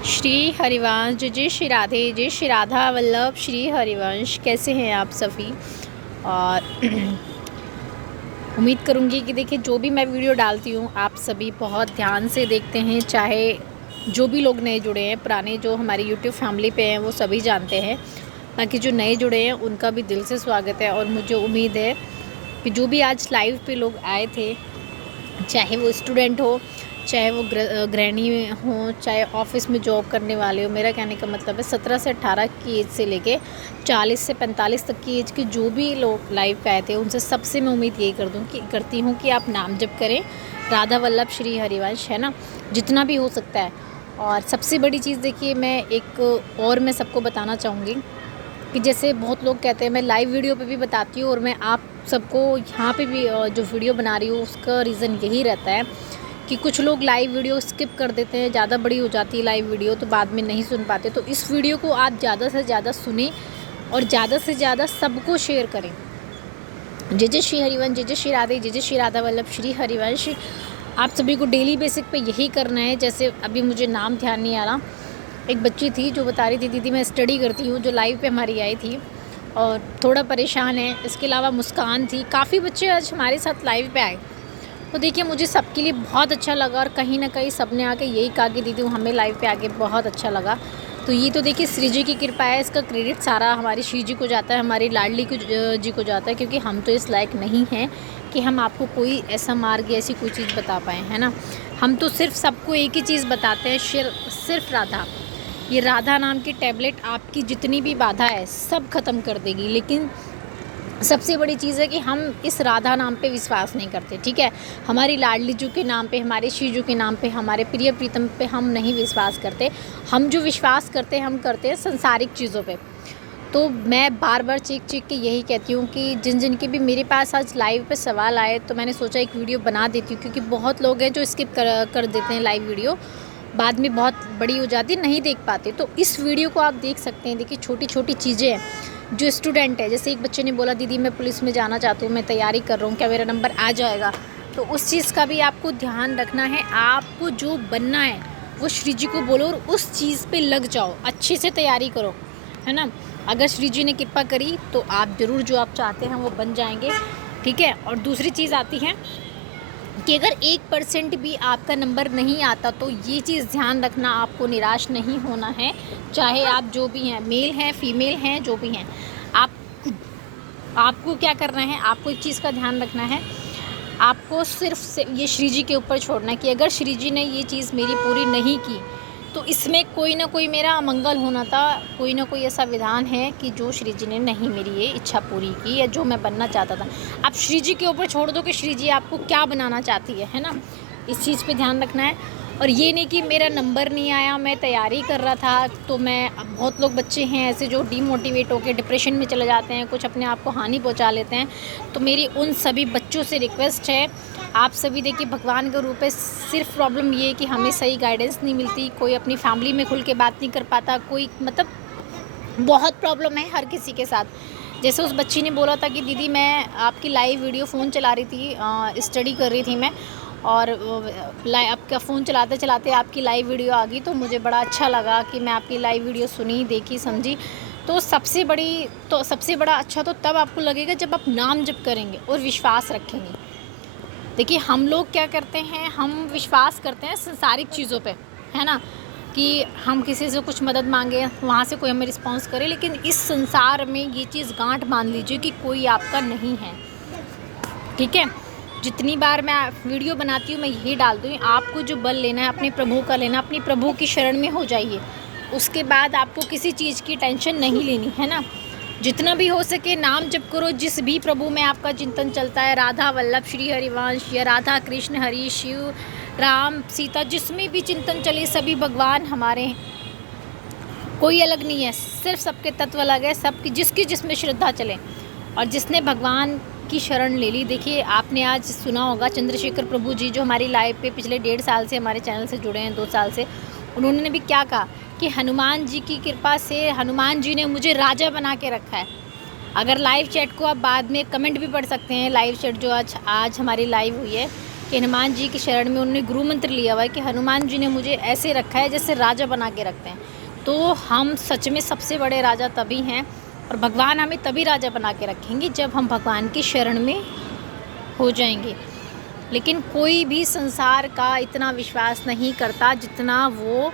श्री हरिवंश जय श्री राधे जय श्री राधा वल्लभ श्री हरिवंश। कैसे हैं आप सभी? और उम्मीद करूंगी कि देखिए जो भी मैं वीडियो डालती हूँ आप सभी बहुत ध्यान से देखते हैं। चाहे जो भी लोग नए जुड़े हैं, पुराने जो हमारी यूट्यूब फैमिली पे हैं वो सभी जानते हैं, बाकी जो नए जुड़े हैं उनका भी दिल से स्वागत है। और मुझे उम्मीद है कि जो भी आज लाइव पे लोग आए थे, चाहे वो स्टूडेंट हो, चाहे वो गृहिणी हो, चाहे ऑफिस में जॉब करने वाले हो, मेरा कहने का मतलब है 17 से 18 की एज से लेके 40 से 45 तक की एज के जो भी लोग लाइव पे आए थे, उनसे सबसे मैं उम्मीद यही करती हूँ कि आप नाम जप करें, राधा वल्लभ श्री हरिवंश, है ना, जितना भी हो सकता है। और सबसे बड़ी चीज़ देखिए, मैं सबको बताना चाहूँगी कि जैसे बहुत लोग कहते हैं, मैं लाइव वीडियो पे भी बताती हूँ और मैं आप सबको यहाँ पे भी जो वीडियो बना रही हूँ उसका रीज़न यही रहता है कि कुछ लोग लाइव वीडियो स्किप कर देते हैं, ज़्यादा बड़ी हो जाती है लाइव वीडियो तो बाद में नहीं सुन पाते। तो इस वीडियो को आप ज़्यादा से ज़्यादा सुने और ज़्यादा से ज़्यादा सबको शेयर करें। जय जय श्री हरिवंश, जय जय श्री राधे, जय जय श्री राधा वल्लभ श्री हरिवंश। आप सभी को डेली बेसिक पे यही करना है। जैसे अभी मुझे नाम ध्यान नहीं आ रहा, एक बच्ची थी जो बता रही थी दीदी मैं स्टडी करती हूँ, जो लाइव पे हमारी आई थी और थोड़ा परेशान है। इसके अलावा मुस्कान थी, काफ़ी बच्चे आज हमारे साथ लाइव पे आए। तो देखिए मुझे सबके लिए बहुत अच्छा लगा और कहीं ना कहीं सब ने आके यही कहा कि दीदी हमें लाइव पे आके बहुत अच्छा लगा। तो ये तो देखिए श्री जी की कृपा है, इसका क्रेडिट सारा हमारी श्री जी को जाता है, हमारी लाडली को जी को जाता है, क्योंकि हम तो इस लायक नहीं हैं कि हम आपको कोई ऐसा मार्ग या ऐसी कोई चीज़ बता पाएँ, है ना। हम तो सिर्फ सबको एक ही चीज़ बताते हैं, सिर्फ राधा। ये राधा नाम की टैबलेट आपकी जितनी भी बाधा है सब ख़त्म कर देगी। लेकिन सबसे बड़ी चीज़ है कि हम इस राधा नाम पे विश्वास नहीं करते, ठीक है। हमारी लाडली जी के नाम पे, हमारे शिव के नाम पे, हमारे प्रिय प्रीतम पे हम नहीं विश्वास करते। हम जो विश्वास करते हैं हम करते हैं संसारिक चीज़ों पे। तो मैं बार बार चीख के यही कहती हूँ कि जिन के भी मेरे पास आज लाइव पे सवाल आए तो मैंने सोचा एक वीडियो बना देती हूँ, क्योंकि बहुत लोग हैं जो स्किप कर देते हैं लाइव वीडियो, बाद में बहुत बड़ी हो जाती है, नहीं देख पाते। तो इस वीडियो को आप देख सकते हैं। देखिए छोटी छोटी चीज़ें हैं। जो स्टूडेंट है, जैसे एक बच्चे ने बोला दीदी मैं पुलिस में जाना चाहता हूँ, मैं तैयारी कर रहा हूँ, क्या मेरा नंबर आ जाएगा? तो उस चीज़ का भी आपको ध्यान रखना है। आपको जो बनना है वो श्री जी को बोलो और उस चीज़ पे लग जाओ, अच्छे से तैयारी करो, है ना। अगर श्री जी ने कृपा करी तो आप ज़रूर जो आप चाहते हैं वो बन जाएंगे, ठीक है। और दूसरी चीज़ आती है कि अगर 1% भी आपका नंबर नहीं आता तो ये चीज़ ध्यान रखना, आपको निराश नहीं होना है। चाहे आप जो भी हैं, मेल हैं फीमेल हैं, जो भी हैं, आप आपको क्या करना है, आपको एक चीज़ का ध्यान रखना है। आपको सिर्फ ये श्री जी के ऊपर छोड़ना है कि अगर श्री जी ने ये चीज़ मेरी पूरी नहीं की तो इसमें कोई ना कोई मेरा अमंगल होना था, कोई ना कोई ऐसा विधान है कि जो श्री जी ने नहीं मेरी ये इच्छा पूरी की या जो मैं बनना चाहता था। आप श्री जी के ऊपर छोड़ दो कि श्री जी आपको क्या बनाना चाहती है ना। इस चीज़ पे ध्यान रखना है। और ये नहीं कि मेरा नंबर नहीं आया, मैं तैयारी कर रहा था तो मैं, अब बहुत लोग बच्चे हैं ऐसे जो डीमोटिवेट होकर डिप्रेशन में चले जाते हैं, कुछ अपने आप को हानि पहुंचा लेते हैं। तो मेरी उन सभी बच्चों से रिक्वेस्ट है, आप सभी देखिए भगवान का रूप है। सिर्फ प्रॉब्लम ये है कि हमें सही गाइडेंस नहीं मिलती, कोई अपनी फैमिली में खुल के बात नहीं कर पाता, कोई मतलब बहुत प्रॉब्लम है हर किसी के साथ। जैसे उस बच्ची ने बोला था कि दीदी मैं आपकी लाइव वीडियो फ़ोन चला रही थी, स्टडी कर रही थी मैं, और आपका फ़ोन चलाते चलाते आपकी लाइव वीडियो आ गई तो मुझे बड़ा अच्छा लगा कि मैं आपकी लाइव वीडियो सुनी, देखी, समझी। तो सबसे बड़ा अच्छा तो तब आपको लगेगा जब आप नाम जप करेंगे और विश्वास रखेंगे। देखिए हम लोग क्या करते हैं, हम विश्वास करते हैं संसारिक चीज़ों पे, है ना, कि हम किसी से कुछ मदद मांगे, वहाँ से कोई हमें रिस्पॉन्स करे। लेकिन इस संसार में ये चीज़ गांठ बांध लीजिए कि कोई आपका नहीं है, ठीक है। जितनी बार मैं वीडियो बनाती हूँ मैं यही डालती हूँ, आपको जो बल लेना है अपने प्रभु का लेना, अपनी प्रभु की शरण में हो जाइए। उसके बाद आपको किसी चीज़ की टेंशन नहीं लेनी, है ना। जितना भी हो सके नाम जप करो, जिस भी प्रभु में आपका चिंतन चलता है, राधा वल्लभ श्री हरिवंश या राधा कृष्ण हरि शिव राम सीता, जिसमें भी चिंतन चले सभी भगवान हमारे हैं, कोई अलग नहीं है, सिर्फ सबके तत्व अलग है, सबकी जिसकी जिसमें श्रद्धा चले और जिसने भगवान की शरण ले ली। देखिए आपने आज सुना होगा चंद्रशेखर प्रभु जी, जो हमारी लाइव पे पिछले 1.5 साल से हमारे चैनल से जुड़े हैं, 2 साल से, उन्होंने भी क्या कहा कि हनुमान जी की कृपा से हनुमान जी ने मुझे राजा बना के रखा है। अगर लाइव चैट को आप बाद में कमेंट भी पढ़ सकते हैं, लाइव चैट जो आज हमारी लाइव हुई है, कि हनुमान जी की शरण में उन्होंने गुरु मंत्र लिया हुआ है कि हनुमान जी ने मुझे ऐसे रखा है जैसे राजा बना के रखते हैं। तो हम सच में सबसे बड़े राजा तभी हैं और भगवान हमें तभी राजा बना के रखेंगे जब हम भगवान की शरण में हो जाएंगे। लेकिन कोई भी संसार का इतना विश्वास नहीं करता जितना वो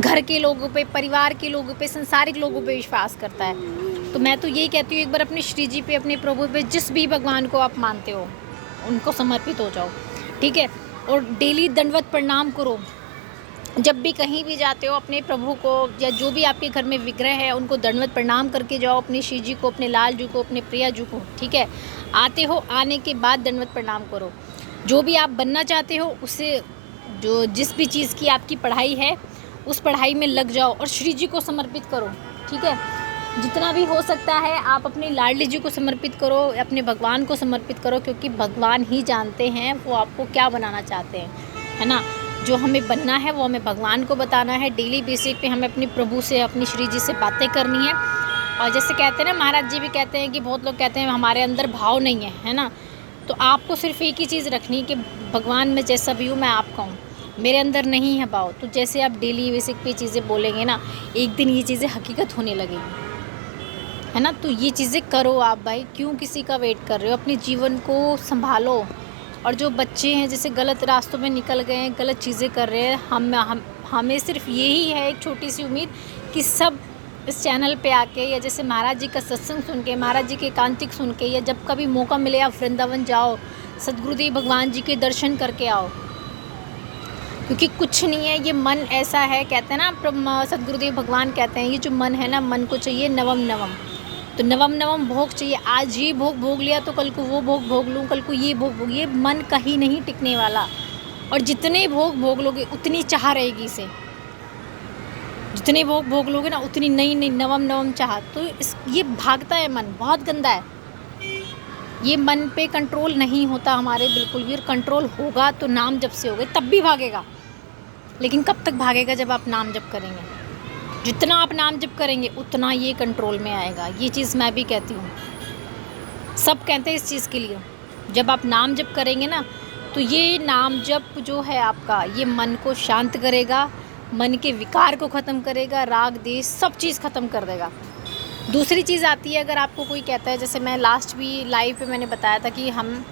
घर के लोगों पे, परिवार के लोगों पे, संसारिक लोगों पे विश्वास करता है। तो मैं तो यही कहती हूँ, एक बार अपने श्री जी पे, अपने प्रभु पे, जिस भी भगवान को आप मानते हो उनको समर्पित हो जाओ, ठीक है। और डेली दंडवत प्रणाम करो। जब भी कहीं भी जाते हो अपने प्रभु को या जो भी आपके घर में विग्रह है उनको दंडवत प्रणाम करके जाओ, अपने श्री जी को, अपने लाल जी को, अपने प्रिया जी को, ठीक है। आते हो, आने के बाद दंडवत प्रणाम करो। जो भी आप बनना चाहते हो उसे, जो जिस भी चीज़ की आपकी पढ़ाई है उस पढ़ाई में लग जाओ और श्री जी को समर्पित करो, ठीक है। जितना भी हो सकता है आप अपने लाडली जी को समर्पित करो, अपने भगवान को समर्पित करो, क्योंकि भगवान ही जानते हैं वो आपको क्या बनाना चाहते हैं, है ना। जो हमें बनना है वो हमें भगवान को बताना है। डेली बेसिक पे हमें अपने प्रभु से, अपनी श्री जी से बातें करनी है। और जैसे कहते हैं ना, महाराज जी भी कहते हैं कि बहुत लोग कहते हैं हमारे अंदर भाव नहीं है ना। तो आपको सिर्फ एक ही चीज़ रखनी कि भगवान मैं जैसा भी हूँ मैं आपका हूँ, मेरे अंदर नहीं है भाव। तो जैसे आप डेली बेसिक पे चीज़ें बोलेंगे ना, एक दिन ये चीज़ें हकीकत होने लगेगी, है ना। तो ये चीज़ें करो आप भाई, क्यों किसी का वेट कर रहे हो, अपने जीवन को संभालो। और जो बच्चे हैं जैसे गलत रास्तों में निकल गए हैं, गलत चीज़ें कर रहे हैं, हमें सिर्फ यही है एक छोटी सी उम्मीद कि सब इस चैनल पे आके, या जैसे महाराज जी का सत्संग सुन के, महाराज जी के एकांतिक सुन के, या जब कभी मौका मिले आप वृंदावन जाओ, सद्गुरुदेव भगवान जी के दर्शन करके आओ। क्योंकि कुछ नहीं है, ये मन ऐसा है, कहते हैं ना सद्गुरुदेव भगवान कहते हैं, ये जो मन है ना, मन को चाहिए नवम नवम। तो नवम नवम भोग चाहिए। आज ये भोग भोग लिया तो कल को वो भोग भोग लूँ, कल को ये भोग भोग। ये मन कहीं नहीं टिकने वाला। और जितने भोग भोग लोगे उतनी चाह रहेगी इसे, जितने भोग भोग लोगे ना उतनी नई नई नवम नवम चाह। तो ये भागता है मन, बहुत गंदा है। ये मन पे कंट्रोल नहीं होता हमारे बिल्कुल भी। और कंट्रोल होगा तो नाम जप से होगा, तब भी भागेगा। लेकिन कब तक भागेगा, जब आप नाम जप करेंगे। जितना आप नाम जप करेंगे उतना ये कंट्रोल में आएगा। ये चीज़ मैं भी कहती हूँ, सब कहते हैं इस चीज़ के लिए। जब आप नाम जप करेंगे ना, तो ये नाम जप जो है आपका, ये मन को शांत करेगा, मन के विकार को ख़त्म करेगा, राग देश सब चीज़ ख़त्म कर देगा। दूसरी चीज़ आती है, अगर आपको कोई कहता है, जैसे मैं लास्ट भी लाइव पे मैंने बताया था कि हम,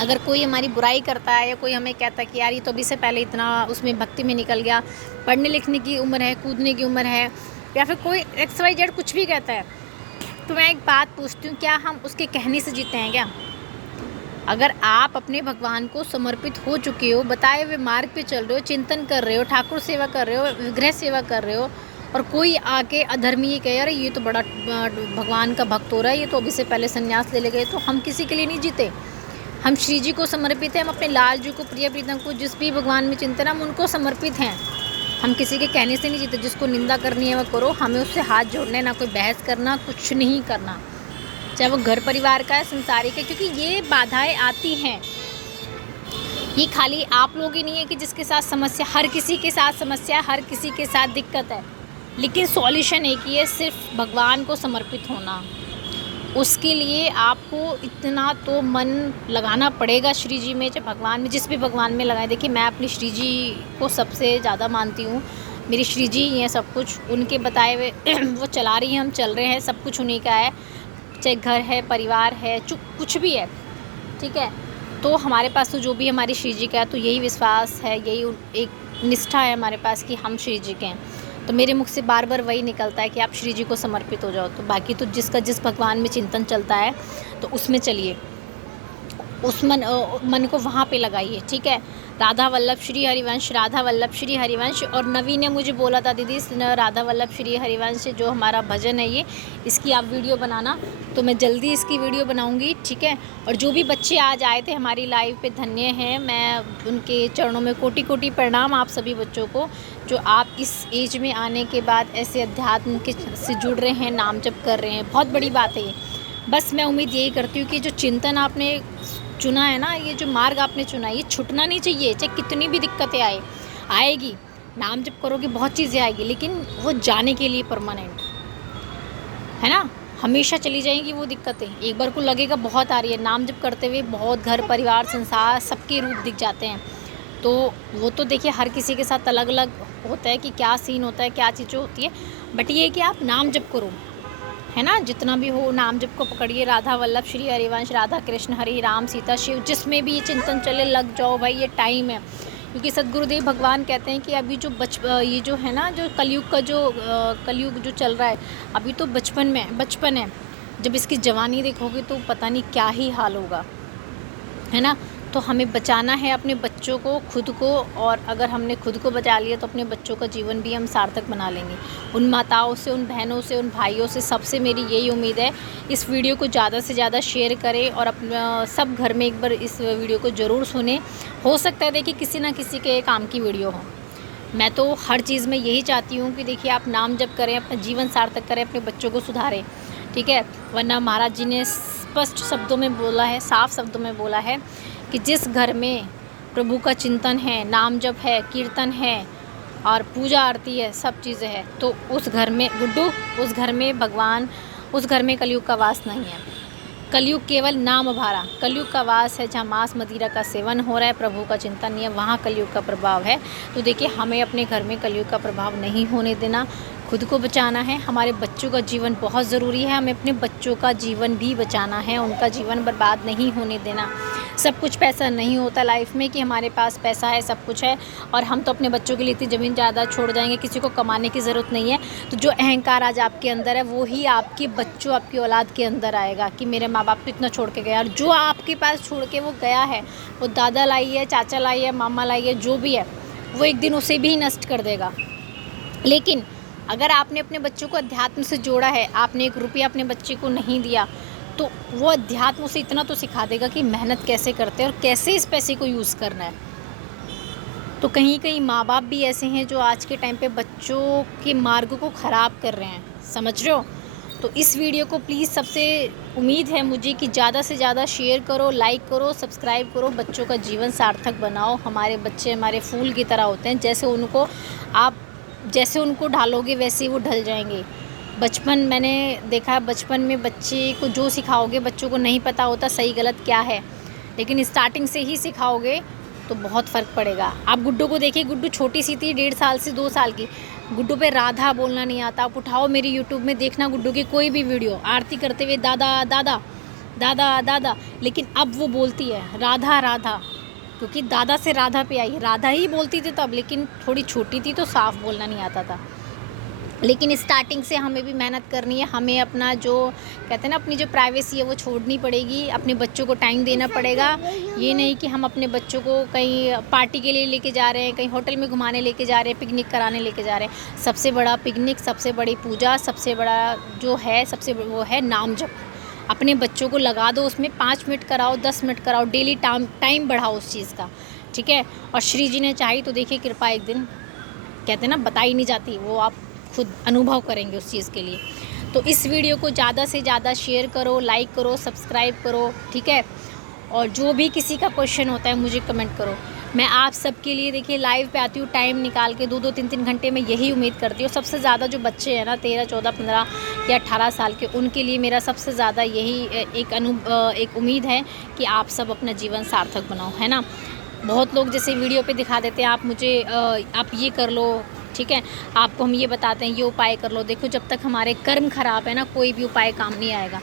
अगर कोई हमारी बुराई करता है या कोई हमें कहता है कि यार ये तो अभी से पहले इतना उसमें भक्ति में निकल गया, पढ़ने लिखने की उम्र है, कूदने की उम्र है, या फिर कोई XYZ कुछ भी कहता है, तो मैं एक बात पूछती हूँ, क्या हम उसके कहने से जीते हैं क्या? अगर आप अपने भगवान को समर्पित हो चुके हो, बताए हुए मार्ग पे चल रहे हो, चिंतन कर रहे हो, ठाकुर सेवा कर रहे हो, विग्रह सेवा कर रहे हो, और कोई आके अधर्मी ये कहे यार ये तो बड़ा भगवान का भक्त हो रहा है, ये तो अभी से पहले संन्यास ले गए, तो हम किसी के लिए नहीं जीते। हम श्री जी को समर्पित हैं, हम अपने लाल जी को, प्रिय प्रीतम को, जिस भी भगवान में चिंतन हम उनको समर्पित हैं। हम किसी के कहने से नहीं जीते। जिसको निंदा करनी है वो करो, हमें उससे हाथ जोड़ने, ना कोई बहस करना, कुछ नहीं करना, चाहे वो घर परिवार का है, संसारिक है। क्योंकि ये बाधाएं आती हैं, ये खाली आप लोग ही नहीं है कि जिसके साथ समस्या, हर किसी के साथ समस्या, हर किसी के साथ दिक्कत है। लेकिन सॉल्यूशन एक ही है, सिर्फ भगवान को समर्पित होना। उसके लिए आपको इतना तो मन लगाना पड़ेगा श्री जी में, चाहे भगवान में, जिस भी भगवान में लगाए। देखिए मैं अपनी श्री जी को सबसे ज़्यादा मानती हूँ। मेरी श्री जी ही हैं सब कुछ, उनके बताए हुए वो चला रही हैं, हम चल रहे हैं, सब कुछ उन्हीं का है। चाहे घर है, परिवार है, कुछ भी है, ठीक है। तो हमारे पास तो जो भी हमारी श्री जी का है, तो यही विश्वास है, यही एक निष्ठा है हमारे पास कि हम श्री जी के हैं। तो मेरे मुख से बार बार वही निकलता है कि आप श्री जी को समर्पित हो जाओ। तो बाकी तो जिसका जिस भगवान में चिंतन चलता है तो उसमें चलिए, उस मन को वहाँ पे लगाइए, ठीक है। राधा वल्लभ श्री हरिवंश, राधा वल्लभ श्री हरिवंश। और नवी ने मुझे बोला था, दीदी राधा वल्लभ श्री हरिवंश जो हमारा भजन है ये, इसकी आप वीडियो बनाना। तो मैं जल्दी इसकी वीडियो बनाऊंगी, ठीक है। और जो भी बच्चे आज आए थे हमारी लाइव पे, धन्य हैं, मैं उनके चरणों में कोटि कोटि प्रणाम आप सभी बच्चों को, जो आप इस एज में आने के बाद ऐसे अध्यात्म के से जुड़ रहे हैं, नाम जप कर रहे हैं। बहुत बड़ी बात है ये। बस मैं उम्मीद यही करती हूँ कि जो चिंतन आपने चुना है ना, ये जो मार्ग आपने चुना है, ये छूटना नहीं चाहिए। चाहे कितनी भी दिक्कतें आएगी, नाम जप करोगे बहुत चीज़ें आएगी, लेकिन वो जाने के लिए परमानेंट है ना। हमेशा चली जाएंगी वो दिक्कतें। एक बार को लगेगा बहुत आ रही है, नाम जप करते हुए बहुत घर परिवार संसार सबके रूप दिख जाते हैं। तो वो तो देखिए हर किसी के साथ अलग अलग होता है कि क्या सीन होता है, क्या चीज़ें होती है। बट ये है कि आप नाम जप करो, है ना, जितना भी हो नाम जप को पकड़िए। राधा वल्लभ श्री हरिवंश, राधा कृष्ण हरि राम सीता शिव, जिसमें भी ये चिंतन चले लग जाओ भाई, ये टाइम है। क्योंकि सदगुरुदेव भगवान कहते हैं कि अभी जो ये जो है ना, जो कलयुग का जो कलयुग जो चल रहा है, अभी तो बचपन है। जब इसकी जवानी देखोगे तो पता नहीं क्या ही हाल होगा, है ना। तो हमें बचाना है अपने बच्चों को, खुद को, और अगर हमने खुद को बचा लिया तो अपने बच्चों का जीवन भी हम सार्थक बना लेंगे। उन माताओं से, उन बहनों से, उन भाइयों से, सबसे मेरी यही उम्मीद है, इस वीडियो को ज़्यादा से ज़्यादा शेयर करें और अपना सब घर में एक बार इस वीडियो को ज़रूर सुने। हो सकता है देखिए किसी ना किसी के काम की वीडियो हो। मैं तो हर चीज़ में यही चाहती हूँ कि देखिए आप नाम जप करें, अपना जीवन सार्थक करें, अपने बच्चों को सुधारें, ठीक है। वरना महाराज जी ने स्पष्ट शब्दों में बोला है, साफ शब्दों में बोला है कि जिस घर में प्रभु का चिंतन है, नाम जप है, कीर्तन है और पूजा आरती है, सब चीज़ें हैं, तो उस घर में गुड्डू, उस घर में भगवान, उस घर में कलयुग का वास नहीं है। कलयुग केवल नाम भारा, कलयुग का वास है जहाँ मांस मदिरा का सेवन हो रहा है, प्रभु का चिंतन नहीं है, वहाँ कलयुग का प्रभाव है। तो देखिए हमें अपने घर में कलयुग का प्रभाव नहीं होने देना, खुद को बचाना है। हमारे बच्चों का जीवन बहुत ज़रूरी है, हमें अपने बच्चों का जीवन भी बचाना है, उनका जीवन बर्बाद नहीं होने देना। सब कुछ पैसा नहीं होता लाइफ में कि हमारे पास पैसा है, सब कुछ है और हम तो अपने बच्चों के लिए इतनी ज़मीन ज़्यादा छोड़ जाएंगे, किसी को कमाने की ज़रूरत नहीं है। तो जो अहंकार आज आपके अंदर है वो ही आपके बच्चों, आपकी औलाद के अंदर आएगा कि मेरे माँ बाप तो इतना छोड़ के गया, और जो आपके पास छोड़ के वो गया है, वो दादा लाई है, चाचा लाई है, मामा लाई है, जो भी है, वो एक दिन उसे भी नष्ट कर देगा। लेकिन अगर आपने अपने बच्चों को अध्यात्म से जोड़ा है, आपने 1 रुपया अपने बच्चे को नहीं दिया, तो वो अध्यात्म उसे इतना तो सिखा देगा कि मेहनत कैसे करते हैं और कैसे इस पैसे को यूज़ करना है। तो कहीं कहीं माँ बाप भी ऐसे हैं जो आज के टाइम पे बच्चों के मार्ग को ख़राब कर रहे हैं, समझ रहे हो। तो इस वीडियो को प्लीज़, सबसे उम्मीद है मुझे कि ज़्यादा से ज़्यादा शेयर करो, लाइक करो, सब्सक्राइब करो, बच्चों का जीवन सार्थक बनाओ। हमारे बच्चे हमारे फूल की तरह होते हैं, जैसे उनको ढालोगे वैसे ही वो ढल जाएंगे। बचपन मैंने देखा, बचपन में बच्चे को जो सिखाओगे, बच्चों को नहीं पता होता सही गलत क्या है, लेकिन स्टार्टिंग से ही सिखाओगे तो बहुत फ़र्क पड़ेगा। आप गुड्डू को देखिए, गुड्डू छोटी सी थी, 1.5 साल से 2 साल की, गुड्डू पे राधा बोलना नहीं आता। आप उठाओ मेरी यूट्यूब में देखना गुड्डू की कोई भी वीडियो, आरती करते हुए दादा दादा दादा दादा, लेकिन अब वो बोलती है राधा राधा, क्योंकि दादा से राधा पे आई। राधा ही बोलती थी तब, लेकिन थोड़ी छोटी थी तो साफ बोलना नहीं आता था। लेकिन स्टार्टिंग से हमें भी मेहनत करनी है, हमें अपना जो कहते हैं ना, अपनी जो प्राइवेसी है वो छोड़नी पड़ेगी, अपने बच्चों को टाइम देना पड़ेगा। ये नहीं कि हम अपने बच्चों को कहीं पार्टी के लिए लेके जा रहे हैं, कहीं होटल में घुमाने लेके जा रहे हैं, पिकनिक कराने लेके जा रहे हैं। सबसे बड़ा पिकनिक, सबसे बड़ी पूजा, सबसे बड़ा जो है, वो है नाम जप। अपने बच्चों को लगा दो उसमें, 5 मिनट कराओ, 10 मिनट कराओ, डेली टाइम बढ़ाओ उस चीज़ का, ठीक है। और श्री जी ने चाही तो देखिए कृपा एक दिन, कहते हैं ना, बताई नहीं जाती, वो आप खुद अनुभव करेंगे उस चीज़ के लिए। तो इस वीडियो को ज़्यादा से ज़्यादा शेयर करो, लाइक करो, सब्सक्राइब करो, ठीक है। और जो भी किसी का क्वेश्चन होता है मुझे कमेंट करो। मैं आप सबके लिए देखिए लाइव पे आती हूँ टाइम निकाल के, 2-2, 3-3 घंटे में यही उम्मीद करती हूँ। सबसे ज़्यादा जो बच्चे हैं ना 13, 14, 15 या 18 साल के, उनके लिए मेरा सबसे ज़्यादा यही एक उम्मीद है कि आप सब अपना जीवन सार्थक बनाओ, है ना। बहुत लोग जैसे वीडियो पे दिखा देते हैं, आप मुझे आप ये कर लो, ठीक है, आपको हम ये बताते हैं ये उपाय कर लो। देखो जब तक हमारे कर्म खराब है ना, कोई भी उपाय काम नहीं आएगा।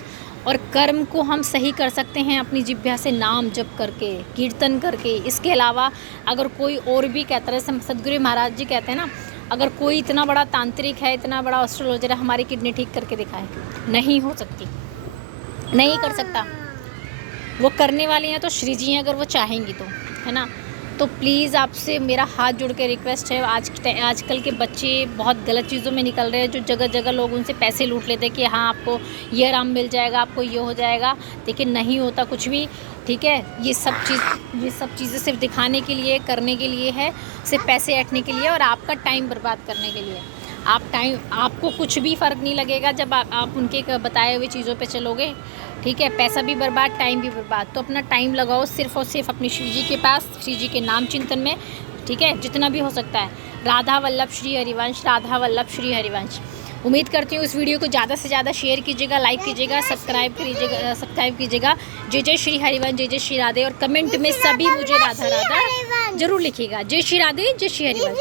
और कर्म को हम सही कर सकते हैं अपनी जिह्वा से नाम जप करके, कीर्तन करके। इसके अलावा अगर कोई और भी कहता है, सदगुरु महाराज जी कहते हैं ना, अगर कोई इतना बड़ा तांत्रिक है, इतना बड़ा एस्ट्रोलॉजर है, हमारी किडनी ठीक करके दिखाए, नहीं हो सकती, नहीं कर सकता। वो करने वाली हैं तो श्री जी हैं, अगर वो चाहेंगी तो, है ना। तो प्लीज़ आपसे मेरा हाथ जोड़ के रिक्वेस्ट है, आजकल के बच्चे बहुत गलत चीज़ों में निकल रहे हैं, जो जगह जगह लोग उनसे पैसे लूट लेते हैं कि हाँ आपको ये आराम मिल जाएगा, आपको ये हो जाएगा। देखिए नहीं होता कुछ भी, ठीक है। ये सब चीज़ें सिर्फ दिखाने के लिए, करने के लिए है, सिर्फ पैसे ऐंठने के लिए और आपका टाइम बर्बाद करने के लिए। आपको कुछ भी फ़र्क नहीं लगेगा जब आप उनके बताए हुए चीज़ों पे चलोगे, ठीक है। पैसा भी बर्बाद, टाइम भी बर्बाद। तो अपना टाइम लगाओ सिर्फ़ और सिर्फ अपनी श्री जी के पास, श्री जी के नाम चिंतन में, ठीक है, जितना भी हो सकता है। राधा वल्लभ श्री हरिवंश, राधा वल्लभ श्री हरिवंश। उम्मीद करती हूँ इस वीडियो को ज़्यादा से ज़्यादा शेयर कीजिएगा, लाइक कीजिएगा, सब्सक्राइब कीजिएगा। जय जय श्री हरिवंश, जय जय श्री राधे। और कमेंट में सभी मुझे राधा राधा जरूर लिखिएगा। जय श्री राधे, जय श्री हरिवंश।